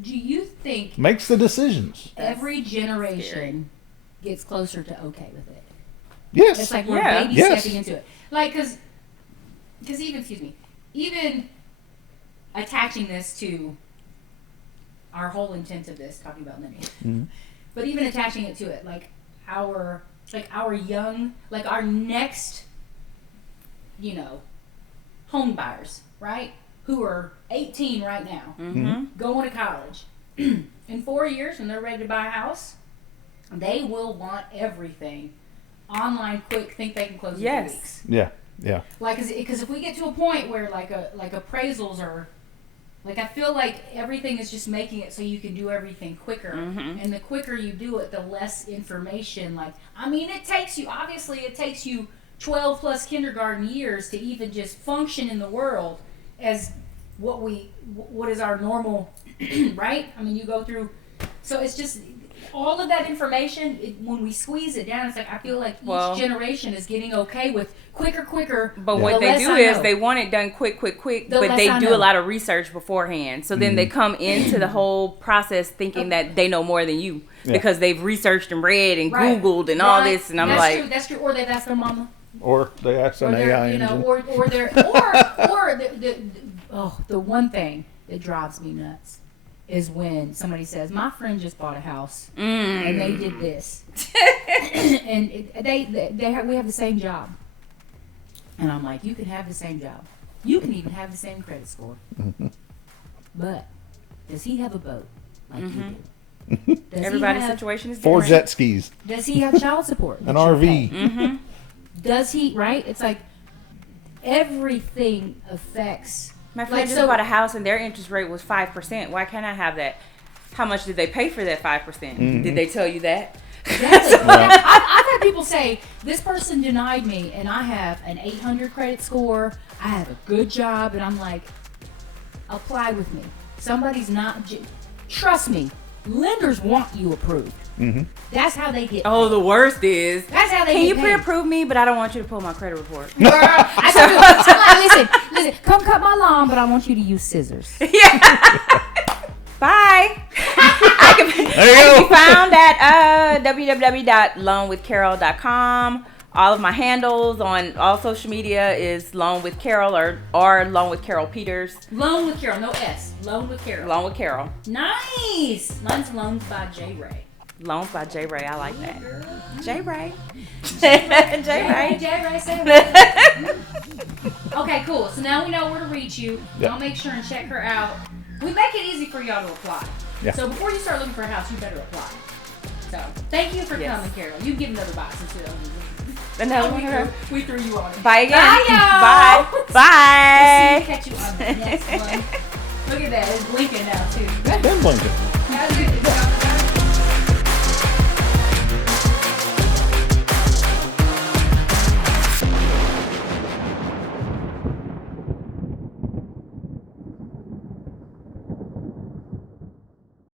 Do you think Makes the decisions. every generation gets closer to okay with it? Yes. It's like we're baby stepping into it. Like, because even attaching this to our whole intent of this, talking about lineage, but even attaching it to it, like our young, like our next, home buyers, right? Who are 18 right now, going to college. In 4 years, when they're ready to buy a house, they will want everything online, quick, think they can close in 2 weeks. Yeah. Like, because if we get to a point where like appraisals are, like, I feel like everything is just making it so you can do everything quicker, and the quicker you do it, the less information. Like, I mean, it takes you 12 plus kindergarten years to even just function in the world as what is our normal, right? I mean, you go through, so it's just all of that information. When we squeeze it down, it's like I feel like each generation is getting okay with quicker. But what they do is they want it done quick, but they do a lot of research beforehand. So then they come into the whole process thinking that they know more than you because they've researched and read and Googled and all this. And that's true. Or they've asked their mama. Or they ask an AI engine. Or the one thing that drives me nuts is when somebody says, "My friend just bought a house and they did this, and we have the same job," and I'm like, "You can have the same job, you can even have the same credit score, but does he have a boat like you do? Everybody's situation is different. 4 jet skis. Does he have child support? An RV. Does he? Right? It's like everything affects." My friend just bought a house and their interest rate was 5%. Why can't I have that? How much did they pay for that 5%? Did they tell you that? Exactly. I've had people say, this person denied me and I have an 800 credit score, I have a good job, and I'm like, apply with me. Somebody's not, trust me, lenders want you approved. That's how they get paid. The worst is, that's how they can get you paid. Pre-approve me, but I don't want you to pull my credit report. Girl, I said, listen, come cut my lawn, but I want you to use scissors. Bye. I can be found at www.loanwithcarol.com. All of my handles on all social media is Loan with Carol or Loan with Carol Peters. Loan with Carol, no S. Loan with Carol. Loan with Carol. Nice. Mine's Loans by jen.ray. Loans by jen.ray. I like that. jen.ray. jen.ray. Say it. Okay, cool. So now we know where to reach you. Y'all make sure and check her out. We make it easy for y'all to apply. Yeah. So before you start looking for a house, you better apply. So thank you for coming, Carol. You can give another box instead of we threw you on it. Bye again. Bye, y'all. Bye. We'll see you, catch you on the next one. Look at that. It's blinking now, too. It's been blinking.